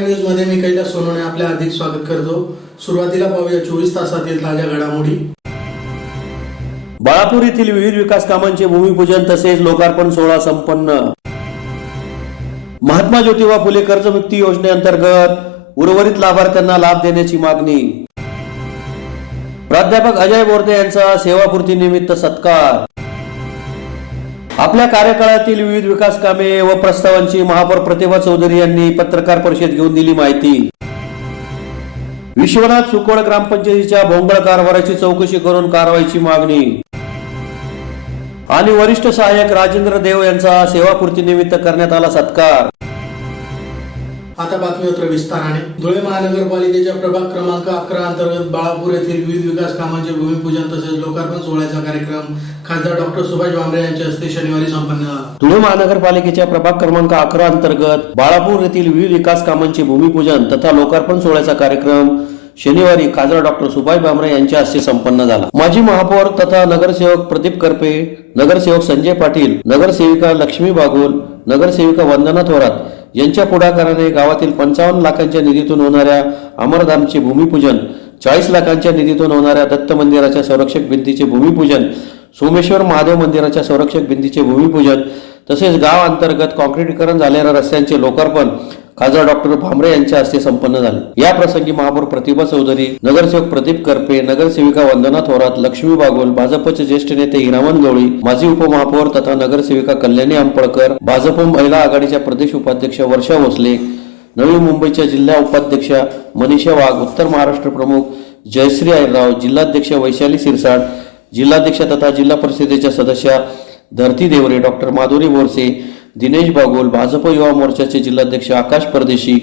Prime news मध्ये मी कैलास सोनवणे आपले हार्दिक स्वागत करतो। सुरुवातीला पाहूया 24 तासातील ताज्या घडामोडी। बाळापूर येथील विविध विकास कामांचे भूमिपूजन तसेच लोकार्पण सोहळा संपन्न। महात्मा ज्योतिबा फुले कर्जमुक्ती योजनेअंतर्गत उर्वरित लाभार्थ्यांना लाभ देण्याची मागणी। प्राध्यापक अजय बोरदे यांचा सेवापूर्ती निमित्त सत्कार। आपल्या कार्यकाळातील विविध विकास कामे व प्रस्तावांची महापौर प्रतिभा चौधरी यांनी पत्रकार परिषद घेऊन दिली माहिती। विश्वनाथ सुकोड ग्रामपंचायतीच्या भोंगळ कारभाराची चौकशी करून कारवाईची मागणी। आणि वरिष्ठ सहाय्यक राजेंद्र देव यांचा सेवापूर्ती निमित्त करण्यात आला सत्कार। आता बातमीपत्र विस्ताराने। धुळे महानगरपालिकेच्या प्रभाग क्रमांक 11 अंतर्गत बाळापूर येथील विविध विकास कामांचे भूमिपूजन तसेच लोकार्पण सोहळ्याचा कार्यक्रम खासदार डॉक्टर सुभाष भामरे यांच्या हस्ते शनिवारी संपन्न झाला। धुळे महानगरपालिकेच्या प्रभाग क्रमांक 11 अंतर्गत बाळापूर येथील विविध विकास कामांचे भूमिपूजन तथा लोकार्पण सोहळ्याचा कार्यक्रम शनिवारी खासदार डॉक्टर सुभाष भामरे यांच्या हस्ते संपन्न झाला। माजी महापौर तथा नगरसेवक प्रदीप करपे, नगरसेवक संजय पाटील, नगरसेविका लक्ष्मी बागुल, नगरसेविका वंदना थोरात यांच्या पुढाकाराने गावातील 55 लाखांच्या निधीतून होणाऱ्या अमरधामचे भूमिपूजन, 40 लाखांच्या निधीतून होणाऱ्या दत्त मंदिराच्या संरक्षक भिंतीचे भूमिपूजन, सोमेश्वर महादेव मंदिराच्या संरक्षक भिंतीचे भूमिपूजन तसेच गाव अंतर्गत काँक्रिटीकरण झालेल्या रस्त्यांचे लोकार्पण खासदार डॉक्टर भामरे यांच्या हस्ते संपन्न झाले। या प्रसंगी महापौर प्रतिभा चौधरी, नगरसेवक प्रदीप करपे, नगरसेविका वंदना थोरात, लक्ष्मी बागुल, भाजपचे ज्येष्ठ नेते हिरामन गवळी, माजी उपमहापौर तथा नगरसेविका कल्याणी अंपळकर, भाजप महिला आघाडीच्या प्रदेश उपाध्यक्ष वर्षा भोसले, नवी मुंबईच्या जिल्हा उपाध्यक्षा मनीषा वाघ, उत्तर महाराष्ट्र प्रमुख जयश्री आयरराव, जिल्हाध्यक्ष वैशाली सिरसाट, जिल्हाध्यक्ष तथा जिल्हा परिषदेच्या सदस्या धरती देवरे, डॉक्टर माधुरी बोरसे, दिनेश बागुल, भाजप युवा मोर्चाचे जिल्हाध्यक्ष आकाश परदेशी,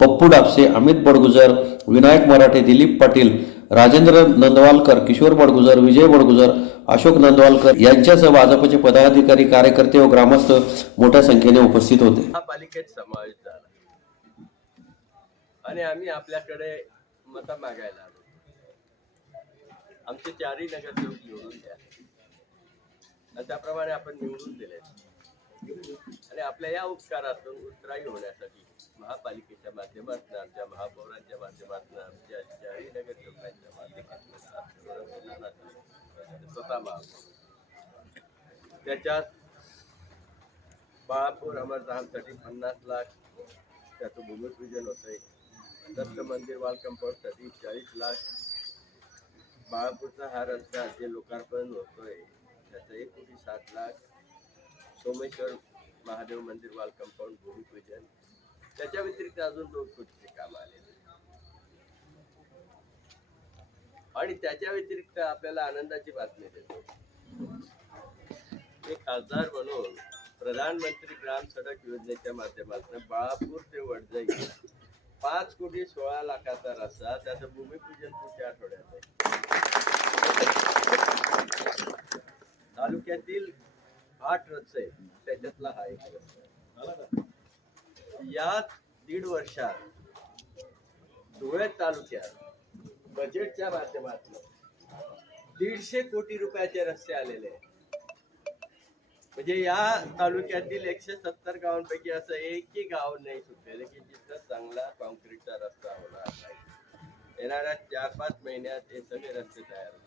पप्पू डापसे, अमित बडगुजर, विनायक मराठे, दिलीप पाटील, राजेंद्र नंदवालकर, किशोर बडगुजर, विजय बडगुजर, अशोक नंदवालकर यांच्यासह भाजपचे पदाधिकारी, कार्यकर्ते व ग्रामस्थ मोठ्या संख्येने उपस्थित होते। पालिकेत समावेश झाला आणि आम्ही आपल्याकडे मत मागायला आलो। आमचे 4ही नगरसेवक निवडून द्या आणि त्याप्रमाणे आपण निवडून दिले आणि आपल्या या उपकारातून उत्तराई होण्यासाठी महापालिकेच्या माध्यमातून, आमच्या महापौरांच्या माध्यमातून, आमच्या 4ही नगरसेवकांच्या माध्यमातून स्वतः महापौर त्याच्यात बाळापूर अमरधामसाठी 50 लाख त्याचं भूमिपूजन होतंय, दत्त मंदिर वाल कंपाऊंडसाठी 40 लाख, बाळापूरचा हा रस्ता जे लोकार्पण होतोय त्याचं 1,60,00,000, सोमेश्वर महादेव मंदिर वाल कंपाऊंड भूमिपूजन, त्याच्या व्यतिरिक्त अजून 2 कोटीचे काम आलेले आणि त्याच्या व्यतिरिक्त आपल्याला आनंदाची बातमी देतो। एक खासदार म्हणून प्रधानमंत्री ग्राम सडक योजनेच्या माध्यमातून बाळापूर ते वडजाई 5,16,00,000चा रस्ता, त्याचं भूमिपूजन पुढच्या आठवड्यात आहे। तालुक्यातील 8 रस्ते त्याच्यातला हा एक रस्ता। या 1.5 वर्षात धुळे तालुक्यात बजेटच्या माध्यमातून 150 कोटी रुपयाचे रस्ते आलेले आहेत। म्हणजे या तालुक्यातील 170 गावांपैकी असं एकही गाव नाही सुटलेलं की जिथं चांगला कॉन्क्रीटचा रस्ता होणार नाही। येणाऱ्या 4-5 महिन्यात हे सगळे रस्ते तयार होतील।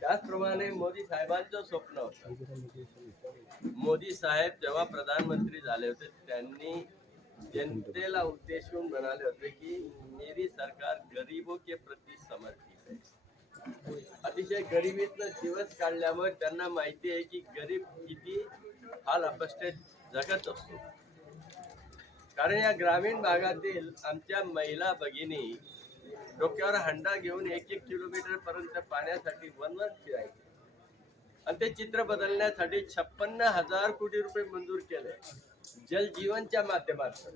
त्याचप्रमाणे मोदी साहेबांचं स्वप्न होतं। मोदी साहेब जेव्हा प्रधानमंत्री झाले होते त्यांनी जनतेला उद्देशून म्हणाले होते की मेरी सरकार गरीबों के प्रति समर्पित है। अतिशय गरिबीतनं दिवस काढल्यामुळे त्यांना माहिती आहे की गरीब किती हाल अपस्तेत जगत असतो। कारण या ग्रामीण भागातील आमच्या महिला भगिनी डोक्यावर हंडा घेऊन 1-1 किलोमीटर पर्यंत पाण्यासाठी वनवन फिरायचे आणि ते चित्र बदलण्यासाठी 56,000 कोटी रुपये मंजूर केले जल जीवनच्या माध्यमातून।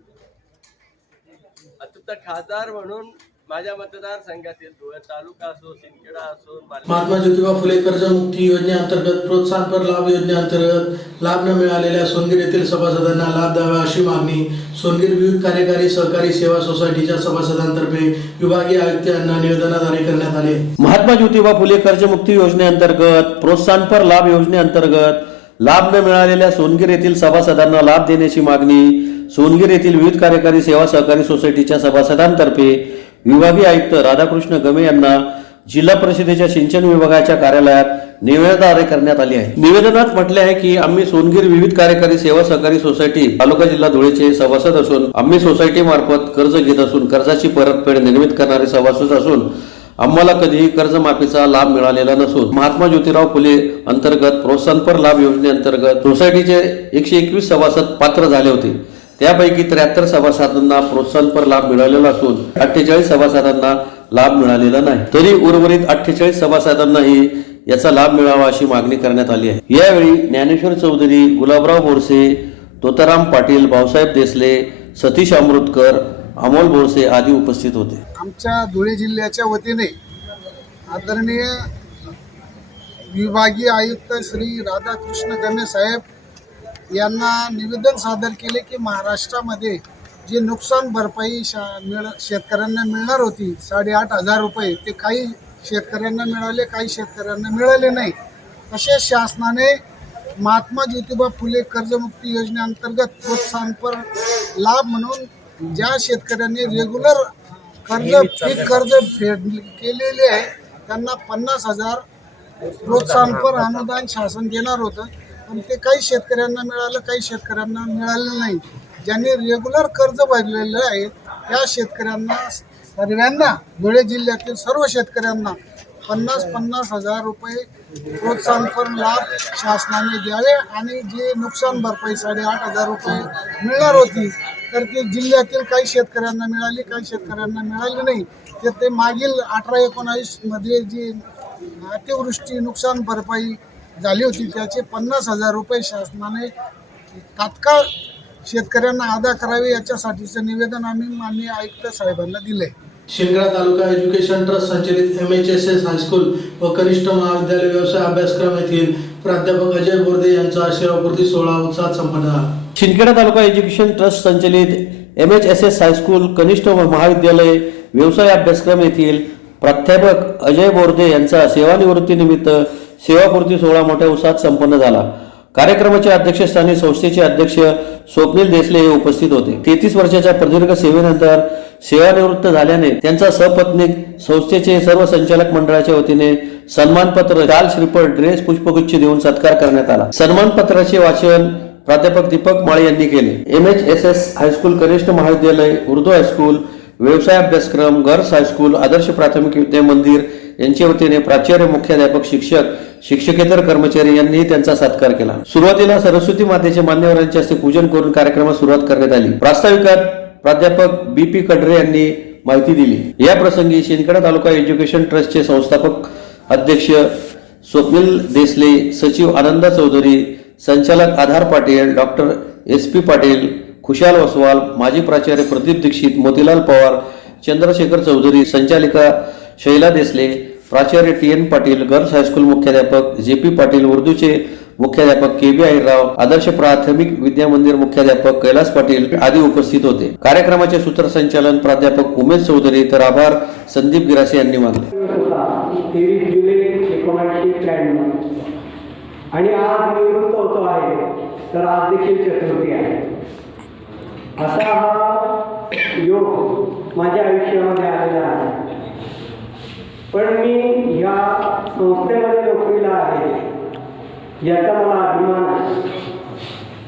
आता खासदार म्हणून माझ्या मतदारसंघातील धुळे तालुका असो, सिंदखेडा असो, महात्मा ज्योतिबा फुले कर्जमुक्ती योजनेअंतर्गत प्रोत्साहनपर लाभ योजनेअंतर्गत लाभ न मिळालेल्या सोनगीर येथील सभासदांना लाभ द्यावा अशी मागणी सोनगीर विविध कार्यकारी सहकारी सेवा सोसायटीच्या सभासदांतर्फे विभागीय आयुक्त यांना निवेदनाद्वारे करण्यात आले। महात्मा ज्योतिबा फुले कर्जमुक्ती योजनेअंतर्गत प्रोत्साहनपर लाभ योजनेअंतर्गत लाभ न मिळालेल्या सोनगीर येथील सभासदांना लाभ देण्याची मागणी सोनगीर येथील विविध कार्यकारी सेवा सहकारी सोसायटीच्या सभासदांतर्फे विभागीय आयुक्त राधाकृष्ण गमे यांना जिल्हा परिषदेच्या सिंचन विभागाच्या कार्यालयात निवेदन करण्यात आले आहे। निवेदनात म्हटले आहे की आम्ही सोनगीर विविध कार्यकारी सेवा सहकारी सोसायटी तालुका जिल्हा धुळेचे सभासद असून आम्ही सोसायटी मार्फत कर्ज घेत असून कर्जाची परतफेड नियमित करणारे सभासद असून आम्हाला कधीही कर्जमाफीचा लाभ मिळालेला नसून महात्मा ज्योतिराव फुले अंतर्गत प्रोत्साहनपर लाभ योजनेअंतर्गत सोसायटीचे 121 सभासद पात्र झाले होते। त्यापैकी 73 सभासदांना प्रोत्साहनपर लाभ मिळालेला असून 48 सभासदांना लाभ मिळालेला नाही। तरी उर्वरित 48 सभासदांनाही याचा लाभ मिळावा अशी मागणी करण्यात आली आहे। यावेळी ज्ञानेश्वर चौधरी, गुलाबराव बोरसे, तोताराम पाटील, भाऊसाहेब देसले, सतीश अमृतकर, अमोल बोरसे आदी उपस्थित होते। आमच्या धुळे जिल्ह्याच्या वतीने आदरणीय विभागीय आयुक्त श्री राधाकृष्ण गमे साहेब यांना निवेदन सादर केले की महाराष्ट्रामध्ये जे नुकसान भरपाई शेतकऱ्यांना मिळणार होती 8,500 रुपये, ते काही शेतकऱ्यांना मिळाले, काही शेतकऱ्यांना मिळाले नाही। तसेच शासनाने महात्मा ज्योतिबा फुले कर्जमुक्ती योजनेअंतर्गत प्रोत्साहनपर लाभ म्हणून ज्या शेतकऱ्यांनी रेग्युलर कर्ज फेड केलेले आहे त्यांना 50,000 प्रोत्साहनपर अनुदान शासन देणार होतं, पण ते काही शेतकऱ्यांना मिळालं, काही शेतकऱ्यांना मिळालं नाही। ज्यांनी रेग्युलर कर्ज भरलेलं आहे त्या शेतकऱ्यांना सर्वांना, धुळे जिल्ह्यातील सर्व शेतकऱ्यांना 50,000 रुपये प्रोत्साहनपर लाभ शासनाने द्यावे आणि जे नुकसान भरपाई 8,500 रुपये मिळणार होती तर ते जिल्ह्यातील काही शेतकऱ्यांना मिळाली, काही शेतकऱ्यांना मिळाली नाही। ते मागील 18-19 मध्ये जी अतिवृष्टी नुकसान भरपाई झाली होती त्याचे 50,000 रुपये शासनाने तात्काळ शेतकऱ्यांना अदा करावे याच्यासाठीचं निवेदन आम्ही माननीय आयुक्त साहेबांना दिले। शिंदखेडा तालुका एज्युकेशन ट्रस्ट संचलित MHSS हायस्कूल व कनिष्ठ महाविद्यालय व्यवसाय अभ्यासक्रम येथील प्राध्यापक अजय बोर्दे यांचा सेवापूर्ती सोहळा उत्साहात संपन्न झाला। शिंदखेडा तालुका एज्युकेशन ट्रस्ट संचलित MHSS हायस्कूल कनिष्ठ महाविद्यालय व्यवसाय अभ्यासक्रम येथील प्राध्यापक अजय बोर्दे यांचा सेवानिवृत्तीनिमित्त सेवापूर्ती सोहळा मोठ्या उत्साहात संपन्न झाला। कार्यक्रमाच्या अध्यक्षस्थानी संस्थेचे अध्यक्ष स्वप्नील देसले हे उपस्थित होते। 33 वर्षाच्या प्रदीर्घ सेवेनंतर सेवानिवृत्त झाल्याने त्यांचा सहपत्नीक संस्थेचे सर्व संचालक मंडळाच्या वतीने सन्मानपत्र, शाल, श्रीफळ, ड्रेस, पुष्पगुच्छ देऊन सत्कार करण्यात आला। सन्मानपत्राचे वाचन प्राध्यापक दीपक माळे यांनी केले। MHSS हायस्कूल कनिष्ठ महाविद्यालय, उर्दू हायस्कूल, व्यवसाय अभ्यासक्रम, गर्ल्स हायस्कूल, आदर्श प्राथमिक विद्या मंदिर यांच्या वतीने प्राचार्य, मुख्याध्यापक, शिक्षक, शिक्षकेतर कर्मचारी यांनी त्यांचा सत्कार केला। सुरुवातीला सरस्वती मातेचे मान्यवरांच्या हस्ते पूजन करून कार्यक्रमास सुरुवात करण्यात आली। प्रास्ताविकात प्राध्यापक BP कडरे यांनी माहिती दिली। या प्रसंगी शिंदखेडा तालुका एज्युकेशन ट्रस्टचे संस्थापक अध्यक्ष स्वप्नील देसले, सचिव आनंदा चौधरी, संचालक आधार पाटील, डॉक्टर SP पाटील, खुशाल वसवाल, माजी प्राचार्य प्रदीप दीक्षित, मोतीलाल पवार, चंद्रशेखर चौधरी, संचालिका शैला देसले, प्राचार्य TN पाटील, गर्ल्स हायस्कूल मुख्याध्यापक JP पाटील, उर्दूचे मुख्याध्यापक KB आहिरराव, आदर्श प्राथमिक विद्या मंदिर मुख्याध्यापक कैलास पाटील आदी उपस्थित होते। कार्यक्रमाचे सूत्रसंचालन प्राध्यापक उमेश चौधरी तर आभार संदीप गिरासे यांनी मानले। 23 जुलै 1993 आणि आज निवृत्त होतो आहे तर आज देखील चतुर्थी आहे। असा हा योग माझ्या आयुष्यामध्ये आलेला आहे। पण मी या संस्थेमध्ये नोकरीला आहे याचा मला अभिमान आहे।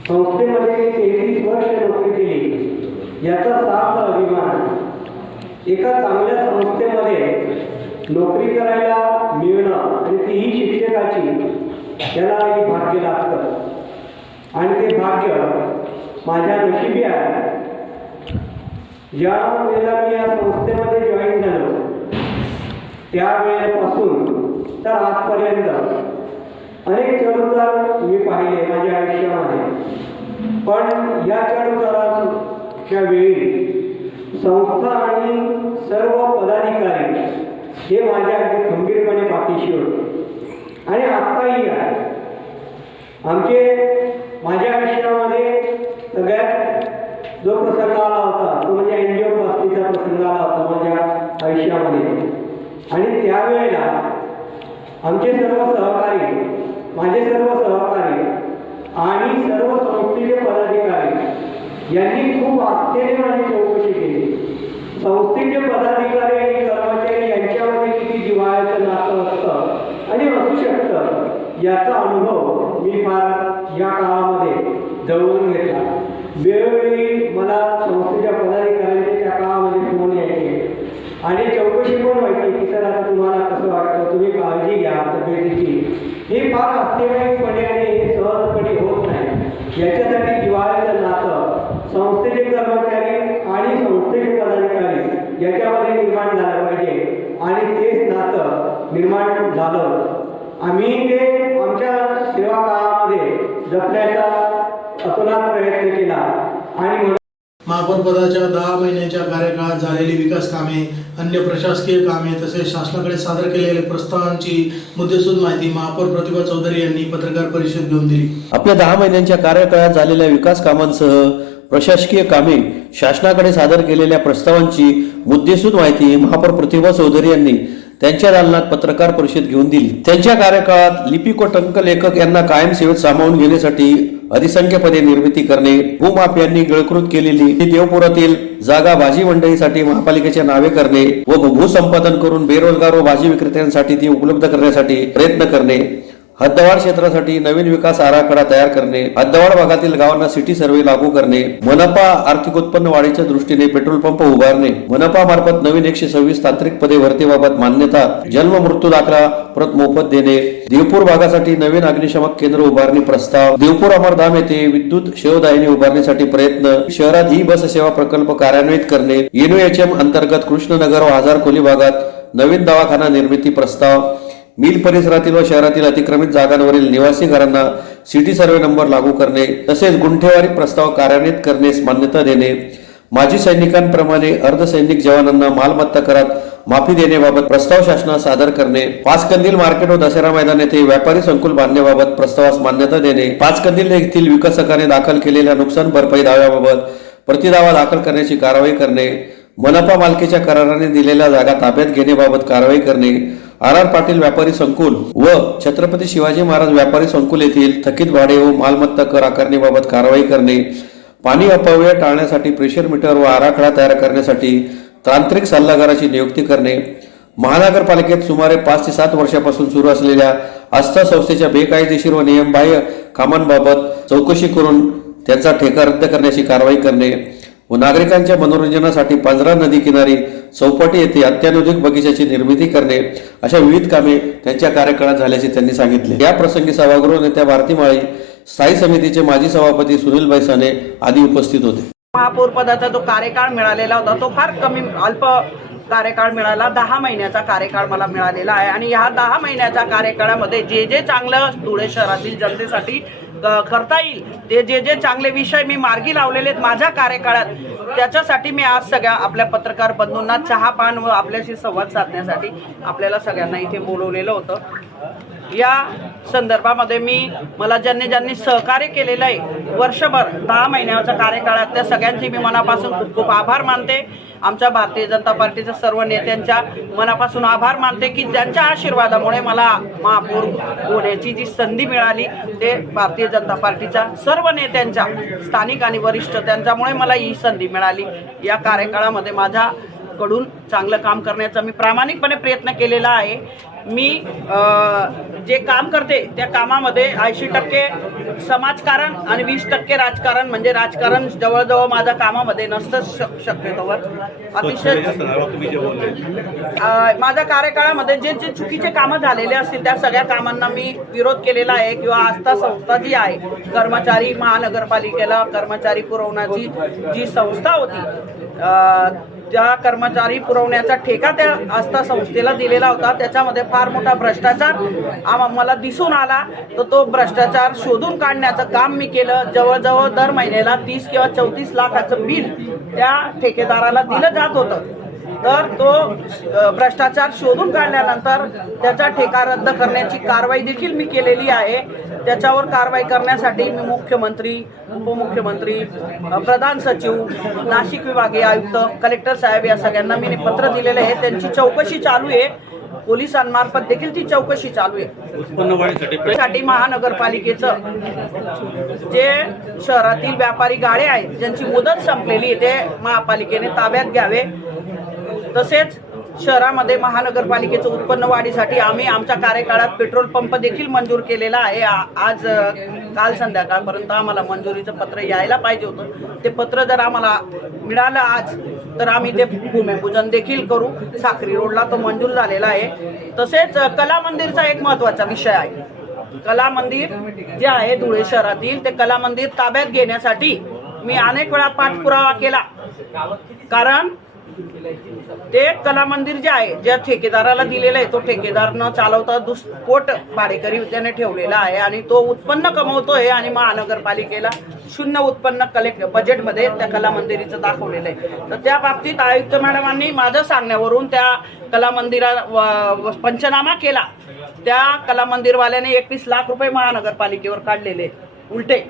संस्थेमध्ये 33 वर्ष नोकरी केली याचा सार्थ अभिमान आहे। एका चांगल्या संस्थेमध्ये नोकरी करायला मिळणं आणि तीही शिक्षकाची याला एक भाग्य लागतं आणि ते भाग्य माझ्या नशिबी आहे। ज्या वेळेला मी या संस्थेमध्ये जॉईन झालो त्यावेळेपासून तर आजपर्यंत अनेक चढउतार मी पाहिले माझ्या आयुष्यामध्ये, पण या चढउताराच्या वेळी संस्था आणि सर्व पदाधिकारी हे माझ्या अगदी खंबीरपणे पाठीशी होते आणि आत्ताही आहे। माझ्या आयुष्यामध्ये सगळ्यात जो प्रसंग आला होता तो म्हणजे एंजिओप्लास्टीचा प्रसंग आला होता माझ्या आयुष्यामध्ये आणि त्यावेळेला आमचे सर्व सहकारी, माझे सर्व सहकारी आणि सर्व संस्थेचे पदाधिकारी यांनी खूप आस्थेने माझी चौकशी केली. संस्थेचे पदाधिकारी आणि कर्मचारी यांच्यामध्ये किती जिव्हाळ्याचं नातं असतं आणि असू शकतं याचा अनुभव मी फार या काळामध्ये जवळून घेतला. वेळोवेळी मला संस्थेच्या पदाधिकाऱ्यांचे त्या काळामध्ये फोन यायचे आणि चौकशी पण व्हायची की सर आता तुम्हाला कसं वाटतं, तुम्ही काळजी घ्या तब्येतीची. हे फार आस्थेवाईकपणे आणि हे सहजपणे होत नाही. याच्यासाठी जिव्हाळ्याचं नातं संस्थेचे कर्मचारी आणि संस्थेचे पदाधिकारी याच्यामध्ये निर्माण झालं पाहिजे आणि तेच नातं निर्माण झालं. आम्ही ते आमच्या सेवा काळामध्ये जपण्याचा अतोनात प्रयत्न केला आणि महापौर पदाच्या 10 महिन्यांच्या कार्यकाळात झालेली विकास कामे, अन्य प्रशासकीय कामे तसेच शासनाकडे सादर केलेल्या प्रस्तावांची मुद्देसूद माहिती महापौर प्रतिभा चौधरी यांनी पत्रकार परिषद घेऊन दिली. आपल्या 10 महिन्यांच्या कार्यकाळात झालेल्या विकास कामांसह प्रशासकीय कामे, शासनाकडे सादर केलेल्या प्रस्तावांची मुद्देसूद माहिती महापौर प्रतिभा चौधरी यांनी त्यांच्या दालनात पत्रकार परिषद घेऊन दिली. त्यांच्या कार्यकाळात लिपिक व टंकलेखक यांना कायम सेवेत सामावून घेण्यासाठी अधिसंख्य पदे निर्मिती करणे, भूमाफियांनी गिळकृत केलेली देवपुरातील जागा भाजी मंडईसाठी महापालिकेच्या नावे करणे व भूसंपादन करून बेरोजगार व भाजी विक्रेत्यांसाठी ती उपलब्ध करण्यासाठी प्रयत्न करणे, हद्दवाढ क्षेत्रासाठी नवीन विकास आराखडा तयार करणे, हद्दवाढ भागातील गावांना सिटी सर्व्हे लागू करणे, मनपा आर्थिक उत्पन्न वाढीच्या दृष्टीने पेट्रोल पंप उभारणे, मनपा मार्फत नवीन 126 तांत्रिक पदे भरतीबाबत मान्यता, जन्म मृत्यू दाखला प्रत मोफत देणे, देवपूर भागासाठी नवीन अग्निशमक केंद्र उभारणी प्रस्ताव, देवपूर अमरधाम येथे विद्युत शेवदाहिनी उभारण्यासाठी प्रयत्न, शहरात ई बस सेवा प्रकल्प कार्यान्वित करणे, एनयूएचएम अंतर्गत कृष्णनगर व हजार खोली भागात नवीन दवाखाना निर्मिती प्रस्ताव, मिल परिसरातील व शहरातील अतिक्रमित जागांवरील निवासी घरांना सिटी सर्वे नंबर लागू करणे, तसेच गुंठेवारी प्रस्ताव कार्यान्वित करण्यास मान्यता देणे, माजी सैनिकांप्रमाणे अर्धसैनिक जवानांना मालमत्ता करात माफी देण्याबाबत प्रस्ताव शासनास सादर करणे, पाचकंदील मार्केट व दसरा मैदान येथे व्यापारी संकुल बांधण्याबाबत प्रस्तावास मान्यता देणे, पाचकंदील येथील विकासकाने दाखल केलेल्या नुकसान भरपाई दाव्याबाबत प्रतिदावा दाखल करण्याची कारवाई करणे, मनपा मालकीच्या कराराने दिलेल्या जागा ताब्यात घेण्याबाबत कारवाई करणे, आर पाटील व्यापारी संकुल व छत्रपती शिवाजी महाराज व्यापारी संकुल येथील थकीत भाडे व मालमत्ता कर आकारणीबाबत कारवाई करणे, पाणी अपव्यय टाळण्यासाठी प्रेशर मीटर व आराखडा तयार करण्यासाठी तांत्रिक सल्लागाराची नियुक्ती करणे, महानगरपालिकेत सुमारे 5 ते 7 वर्षापासून सुरू असलेल्या आस्था संस्थेच्या बेकायदेशीर व नियमबाह्य कामांबाबत चौकशी करून त्यांचा ठेका रद्द करण्याची कारवाई करणे व नागरिकांच्या मनोरंजनासाठी पांझरा नदी किनारी चौपाटी येथे अत्याधुनिक बगीचाची निर्मिती करणे अशा विविध कामे त्यांच्या कार्यकाळात झाल्याचे त्यांनी सांगितले. या प्रसंगी सभागृह नेत्या भारती माळी, स्थायी समितीचे माजी सभापती सुनील साने आदी उपस्थित होते. महापौर पदाचा जो कार्यकाळ मिळालेला होता तो फार कमी अल्प कार्यकाळ मिळाला. 10 महिन्याचा कार्यकाळ मला मिळालेला आहे आणि ह्या 10 महिन्याच्या कार्यकाळामध्ये जे जे चांगलं धुळे शहरातील जनतेसाठी करता येईल ते जे चांगले विषय मी मार्गी लावलेले आहेत माझ्या कार्यकाळात, त्याच्यासाठी मी आज सगळ्या आपल्या पत्रकार बंधूंना चहापान व आपल्याशी संवाद साधण्यासाठी आपल्याला सगळ्यांना इथे बोलवलेलं होतं. या संदर्भामध्ये मला ज्यांनी सहकार्य केलेलं आहे वर्षभर 10 महिन्याच्या कार्यकाळात त्या सगळ्यांची मी मनापासून खूप खूप आभार मानते. आमच्या भारतीय जनता पार्टीच्या सर्व नेत्यांच्या मनापासून आभार मानते की ज्यांच्या आशीर्वादामुळे मला महापौर होण्याची जी संधी मिळाली ते भारतीय जनता पार्टीच्या सर्व नेत्यांच्या स्थानिक आणि वरिष्ठ त्यांच्यामुळे मला ही संधी मिळाली. या कार्यकाळामध्ये माझ्याकडून चांगलं काम करण्याचा मी प्रामाणिकपणे प्रयत्न केलेला आहे. मी जे काम करते त्या कामामध्ये 80% समाजकारण आणि 20% राजकारण, म्हणजे राजकारण जवळजवळ माझ्या कामामध्ये नसतं शक्यतोवर. अतिशय माझ्या कार्यकाळामध्ये जे चुकीचे कामं झालेले असतील त्या सगळ्या कामांना मी विरोध केलेला आहे. किंवा आस्था संस्था जी आहे, कर्मचारी महानगरपालिकेला कर्मचारी पुरवण्याची जी संस्था होती त्या कर्मचारी पुरवण्याचा ठेका त्या आस्था संस्थेला दिलेला होता. त्याच्यामध्ये फार मोठा भ्रष्टाचार मला दिसून आला. तर तो भ्रष्टाचार शोधून काढण्याचं काम मी केलं. जवळजवळ दर महिन्याला 30 किंवा 34 लाखाचं बिल त्या ठेकेदाराला दिलं जात होतं. तर तो भ्रष्टाचार शोधून काढल्यानंतर त्याचा ठेका रद्द करण्याची कारवाई देखील मी केलेली आहे. त्याच्यावर कारवाई करण्यासाठी मी मुख्यमंत्री, उपमुख्यमंत्री, प्रधान सचिव, नाशिक विभागीय आयुक्त, कलेक्टर साहेब या सगळ्यांना मी पत्र दिलेलं आहे. त्यांची चौकशी चालू आहे. पोलिसांमार्फत देखील ती चौकशी चालू आहे. उत्पन्न वाढीसाठी साठी महानगरपालिकेचं जे शहरातील व्यापारी गाळे आहेत ज्यांची मुदत संपलेली आहे ते महापालिकेने ताब्यात घ्यावे. तसेच शहरामध्ये महानगरपालिकेचं उत्पन्न वाढीसाठी आम्ही आमच्या कार्यकाळात पेट्रोल पंप देखील मंजूर केलेला आहे. आज काल संध्याकाळपर्यंत आम्हाला मंजुरीचं पत्र यायला पाहिजे होतं. ते पत्र जर आम्हाला मिळालं आज तर आम्ही ते भूमिपूजन देखील करू. साक्री रोडला तो मंजूर झालेला आहे. तसेच कला मंदिरचा एक महत्त्वाचा विषय आहे. कला मंदिर जे आहे धुळे शहरातील ते कला मंदिर ताब्यात घेण्यासाठी मी अनेक वेळा पाठपुरावा केला. कारण ते कला मंदिर जे आहे ज्या ठेकेदाराला दिलेलं आहे तो ठेकेदार न चालवता दुष्पोट भाडेकरी त्याने ठेवलेला आहे आणि तो उत्पन्न कमवतोय आणि महानगरपालिकेला शून्य उत्पन्न बजेटमध्ये त्या कला मंदिराचं दाखवलेलं आहे. तर त्या बाबतीत आयुक्त मॅडमांनी माझ्या सांगण्यावरून त्या कला मंदिरा पंचनामा केला. त्या कला मंदिरवाल्याने 21 लाख रुपये महानगरपालिकेवर काढलेले उलटे.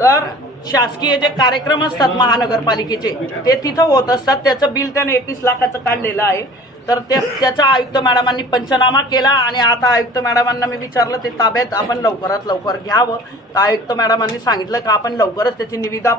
तर शासकीय जे कार्यक्रम असतात महानगरपालिकेचे ते तिथं होत असतात. त्याचं बिल त्याने 21 लाखाचं काढलेलं आहे. तर त्याचा आयुक्त मॅडमांनी पंचनामा केला आणि आता आयुक्त मॅडमांना मी विचारलं ते ताब्यात आपण लवकरात लवकर घ्यावं. तर आयुक्त मॅडमांनी सांगितलं की आपण लवकरच त्याची निविदा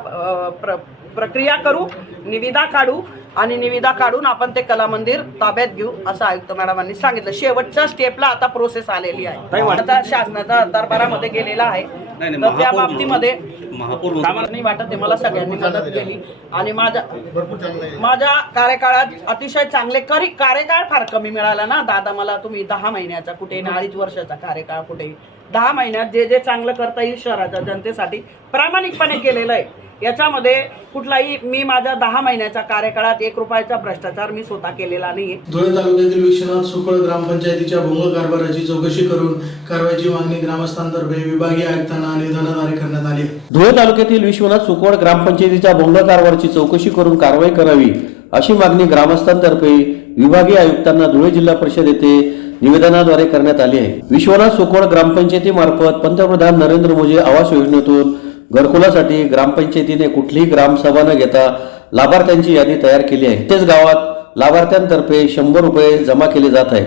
प्रक्रिया करू, निविदा काढू आणि निविदा काढून आपण ते कला मंदिर ताब्यात घेऊ असं आयुक्त मॅडमांनी सांगितलं. शेवटच्या स्टेपला आता प्रोसेस आलेली आहे. आता शासनाच्या दरबारामध्ये गेलेला आहे. तर त्या बाबतीमध्ये नाही वाटत आहे मला सगळ्यांनी मदत केली आणि माझ्या कार्यकाळात अतिशय चांगले कार्यकाळ फार कमी मिळाला ना दादा मला. तुम्ही 10 महिन्याचा कुठे 2.5 वर्षाचा कार्यकाळ कुठे 10 महिन्यात जे चांगलं करता येईल शहराच्या जनतेसाठी प्रामाणिकपणे केलेलं आहे. याच्यामध्ये कुठलाही मी माझ्या 10 महिन्याच्या कार्यकाळात 1 रुपयाचा भ्रष्टाचार मी स्वतः केलेला नाहीये. धुळे तालुक्यातील विश्वनाथ सुकळ ग्रामपंचायतीच्या भोंग कारभाराची चौकशी करून कारवाईची मागणी ग्रामस्थांतर्फे विभागीय आयुक्तांना निवेदनाद्वारे करण्यात आली. धुळे तालुक्यातील विश्वनाथ सुकवड ग्रामपंचायतीच्या भोंग कारभाराची चौकशी करून कारवाई करावी अशी मागणी ग्रामस्थांतर्फे विभागीय आयुक्तांना धुळे जिल्हा परिषद येथे निवेदनाद्वारे करण्यात आली आहे. विश्वनाथ सुकवड ग्रामपंचायतीमार्फत पंतप्रधान नरेंद्र मोदी आवास योजनेतून घरकुलासाठी ग्रामपंचायतीने कुठलीही ग्रामसभा न घेता लाभार्थ्यांची यादी तयार केली आहे. तेच गावात लाभार्थ्यांतर्फे 100 रुपये जमा केले जात आहेत.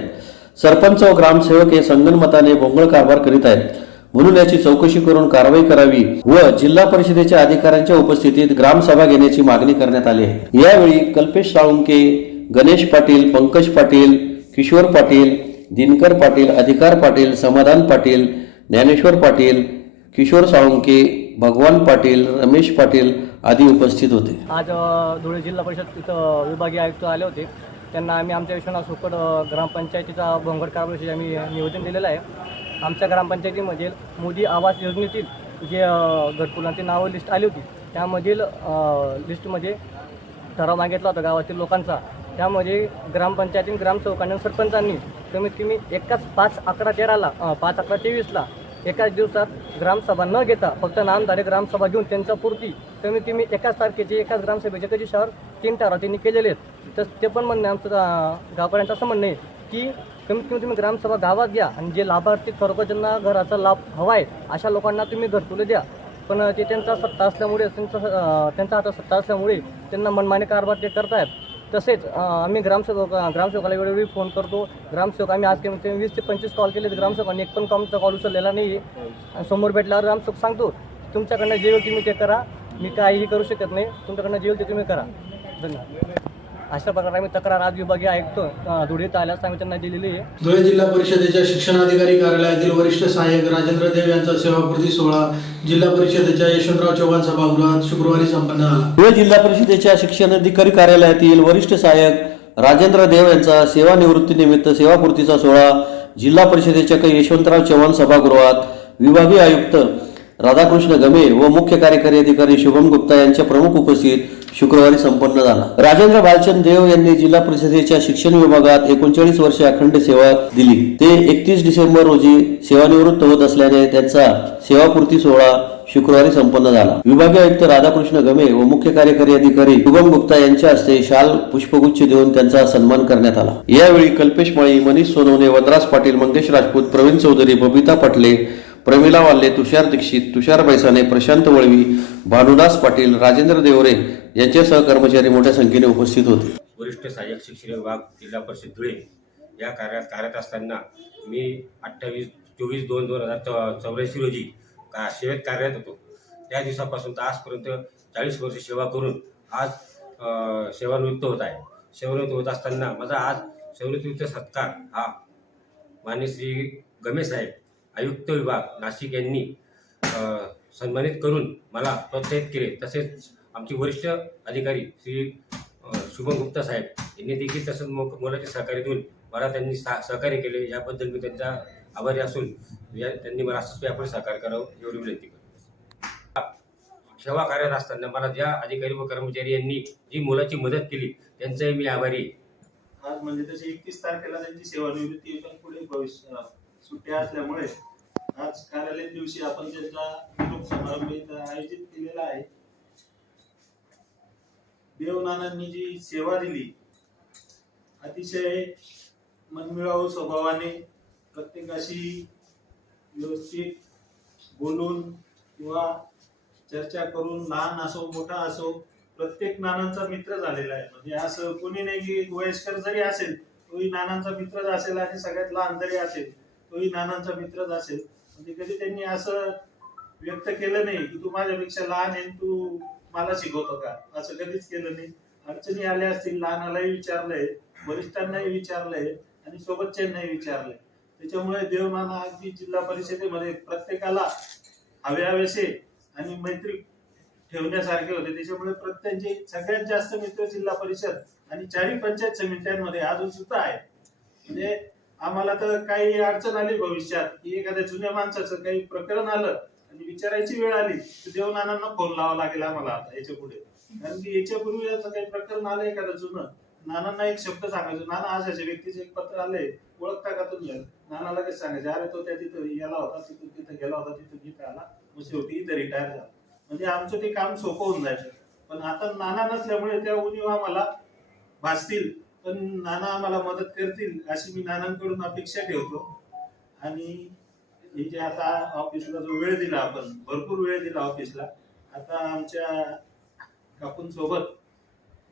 सरपंच व ग्रामसेवक हे संगनमताने भोंगळ कारभार करीत आहेत. म्हणून याची चौकशी करून कारवाई करावी व जिल्हा परिषदेच्या अधिकाऱ्यांच्या उपस्थितीत ग्रामसभा घेण्याची मागणी करण्यात आली आहे. यावेळी कल्पेश साळुंके, गणेश पाटील, पंकज पाटील, किशोर पाटील, दिनकर पाटील, अधिकार पाटील, समाधान पाटील, ज्ञानेश्वर पाटील, किशोर साळुंके, भगवान पाटील, रमेश पाटील आदी उपस्थित होते. आज धुळे जिल्हा परिषद इथं विभागीय आयुक्त आले होते. त्यांना आम्ही आमच्या विश्वनाथ सुकड ग्रामपंचायतीचा भोंगळ कारभाराविषयी आम्ही निवेदन दिलेलं आहे. आमच्या ग्रामपंचायतीमधील मोदी आवास योजनेतील जे घरकुलांची नावं लिस्ट आली होती त्यामधील लिस्टमध्ये ठराव मागितला होता गावातील लोकांचा. त्यामध्ये ग्रामपंचायतीने ग्रामसेवकांनी सरपंचांनी कमीत कमी एकाच 5/11/13ला 5/11/23ला एकाच दिवसात ग्रामसभा न घेता फक्त नामधारी ग्रामसभा घेऊन त्यांच्या पूर्ती कमीत कमी एकाच तारखेचे एकाच ग्रामसभेच्या कधीशावर 3 ठराव त्यांनी केलेले आहेत. तर ते पण म्हणणं आमचं गावकऱ्यांचं असं म्हणणं आहे की कमीत कमी तुम्ही ग्रामसभा गावात घ्या आणि जे लाभार्थी खरोखर ज्यांना घराचा लाभ हवा आहे अशा लोकांना तुम्ही घरकुले द्या. पण ते त्यांचा सत्ता असल्यामुळे त्यांचा हातात सत्ता असल्यामुळे त्यांना मनमानी कारभार ते करतायत. तसेच आम्ही ग्रामसेवकाला वेळोवेळी फोन करतो. ग्रामसेवक आम्ही आज कमीत कमी 20 ते 25 कॉल केले. ग्रामसेवकांनी एक पण कॉल उचललेला नाही आहे. समोर भेटल्यावर ग्रामसेवक सांगतो तुमच्याकडनं जे होईल तुम्ही ते करा, मी काहीही करू शकत नाही, तुमच्याकडनं जे होईल ते तुम्ही करा. धन्यवाद. अशा प्रकारे आम्ही तक्रार आज विभागीय आयुक्त धुळेत आल्यास आम्ही त्यांना दिलेली आहे. धुळे जिल्हा परिषदेच्या शिक्षणाधिकारी कार्यालयातील वरिष्ठ सहाय्यक राजेंद्र देव यांचा सेवापूर्ती सोहळा जिल्हा परिषदेच्या यशवंतराव चव्हाण सभागृहात शुक्रवारी संपन्न झाला. धुळे जिल्हा परिषदेच्या शिक्षणाधिकारी कार्यालयातील वरिष्ठ सहाय्यक राजेंद्र देव यांचा सेवानिवृत्तीनिमित्त सेवापूर्तीचा सोहळा जिल्हा परिषदेच्या यशवंतराव चव्हाण सभागृहात विभागीय आयुक्त राधाकृष्ण गमे व मुख्य कार्यकारी अधिकारी शुभम गुप्ता यांच्या प्रमुख उपस्थित शुक्रवारी संपन्न झाला. राजेंद्र भालचंद देव यांनी जिल्हा परिषदेच्या शिक्षण विभागात 39 वर्षे अखंड सेवा दिली. ते 31 डिसेंबर रोजी सेवानिवृत्त होत असल्याने त्यांचा सेवापूर्ती सोहळा शुक्रवारी संपन्न झाला. विभागीय आयुक्त राधाकृष्ण गमे व मुख्य कार्यकारी अधिकारी शुभम गुप्ता यांच्या हस्ते शाल पुष्पगुच्छ देऊन त्यांचा सन्मान करण्यात आला. यावेळी कल्पेश माळी, मनीष सोनवणे, वनराज पाटील, मंगेश राजपूत, प्रवीण चौधरी, बबिता पटले, प्रमिला वाल्ले, तुषार दीक्षित, तुषार बैसाने, प्रशांत वळवी, भानुदास पाटील, राजेंद्र देवरे यांचे सहकर्मचारी मोठ्या संख्येने उपस्थित होते. वरिष्ठ सहाय्यक शिक्षण विभाग जिल्हा परिषद धुळे या कार्यात कार्यरत असताना मी 24/2/2084 रोजी सेवेत कार्यरत होतो. त्या दिवसापासून तर आजपर्यंत 40 वर्ष सेवा करून आज सेवानिवृत्त होत आहे. सेवानिवृत्त होत असताना माझा आज सेवानिवृत्तीचा सत्कार हा माननीय श्री गमे साहेब आयुक्त विभाग नाशिक यांनी सन्मानित करून मला प्रोत्साहित केले. तसेच आमचे वरिष्ठ अधिकारी श्री शुभम गुप्ता साहेब यांनी देखील तसंच मोलाचे सहकार्य देऊन मला त्यांनी सहकार्य केले. याबद्दल मी त्यांचा आभारी असून त्यांनी मला असंच यापुढे सहकार्य करावं एवढी विनंती करतो. सेवा कार्यात असताना मला ज्या अधिकारी व कर्मचारी यांनी जी मोलाची मदत केली त्यांचाही मी आभारी आहे. आज म्हणजे तशी 31 तारखेला त्यांची सेवानिवृत्ती पण पुढे भविष्य सुट्ट्या असल्यामुळे आज कार्यालयीन दिवशी आपण त्यांचा निरोप समारंभ इथं आयोजित केलेला आहे. देवनानांनी जी सेवा दिली अतिशय मनमिळावू स्वभावाने प्रत्येकाशी व्यवस्थित बोलून किंवा चर्चा करून लहान असो मोठा असो प्रत्येक नानांचा मित्र झालेला आहे. म्हणजे असं कोणी नाही की वयस्कर जरी असेल तोही नानांचा मित्रच असेल आणि सगळ्यात लहान जरी असेल तोही नानांचा मित्रच असेल. म्हणजे कधी त्यांनी असं व्यक्त केलं नाही की तू माझ्यापेक्षा लहान आहे तू मला शिकवतो का, असं कधीच केलं नाही. अडचणी आल्या असतील लहानालाही विचारलंय, वरिष्ठांनाही विचारलंय आणि सोबतच्यांनाही विचारलंय. त्याच्यामुळे देवनाना अगदी जिल्हा परिषदेमध्ये प्रत्येकाला हवेसे आणि मैत्री ठेवण्यासारखे होते. त्याच्यामुळे प्रत्येकाचे सगळ्यात जास्त मित्र जिल्हा परिषद आणि 4 पंचायत समित्यांमध्ये अजून सुद्धा आहे. म्हणजे आम्हाला तर काही अडचण आली भविष्यात की एखाद्या जुन्या माणसाचं काही प्रकरण आलं आणि विचारायची वेळ आली तर देवनानांना फोन लावा लागेल आम्हाला आता याच्या पुढे. कारण की याच्यापूर्वी असं काही प्रकरण आलं एखादं जुनं, नानांना एक शब्द सांगायचो, नाना अशाच्या व्यक्तीचे एक पत्र आले ओळखता का तुम्ही, नानाला काय सांगायचं, अरे तो त्या तिथं गेला होता, तिथून तिथं गेला होता, तिथून तिथं आला, मग शेवटी इथं रिटायर झाला. म्हणजे आमचं ते काम सोपं होऊन जायचं. पण आता नाना नसल्यामुळे त्या उणीव आम्हाला भासतील, पण नाना आम्हाला मदत करतील अशी मी नानांकडून अपेक्षा ठेवतो. आणि हे जे आता ऑफिसला जो वेळ दिला आपण, भरपूर वेळ दिला ऑफिसला, आता आमच्या काकून सोबत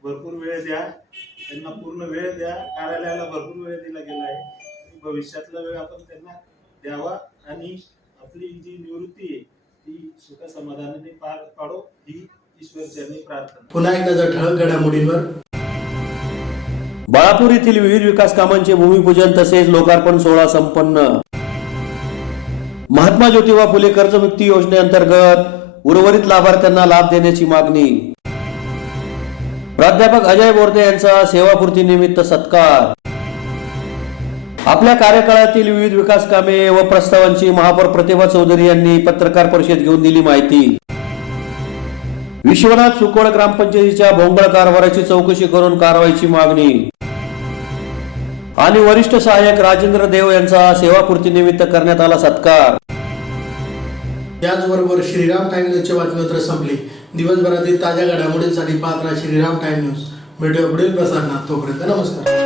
भरपूर वेळ द्या, त्यांना पूर्ण वेळ द्या, कार्यालयाला भरपूर वेळ दिला गेला आहे. भविष्यातला वेळ आपण त्यांना द्यावा आणि आपली जी निवृत्ती आहे ती सुख समाधानाने पार पाडो ही ईश्वरचरणी प्रार्थना. पुन्हा एकदा जर ठळक घडामोडींवर. बाळापूर येथील विविध विकास कामांचे भूमिपूजन तसेच लोकार्पण सोहळा संपन्न. महात्मा ज्योतिबा फुले कर्जमुक्ती योजनेअंतर्गत उर्वरित लाभार्थ्यांना लाभ देण्याची मागणी. प्राध्यापक अजय बोरदे यांचा सेवापूर्तीनिमित्त सत्कार. आपल्या कार्यकाळातील विविध विकास कामे व प्रस्तावांची महापौर प्रतिभा चौधरी यांनी पत्रकार परिषद घेऊन दिली माहिती. विश्वनाथ सुकोळ ग्रामपंचायतीच्या भोंगळ कारभाराची चौकशी करून कारवाईची मागणी. आणि वरिष्ठ सहाय्यक राजेंद्र देव यांचा सेवापूर्तीनिमित्त करण्यात आला सत्कार. याचबरोबर श्रीराम टाइम न्यूजची बातमीपत्र संपली. दिवसभरातील ताज्या घडामोडींसाठी पाहत राहा श्रीराम टाइम न्यूज. भेटूया पुढील प्रसारणात. तोपर्यंत नमस्कार.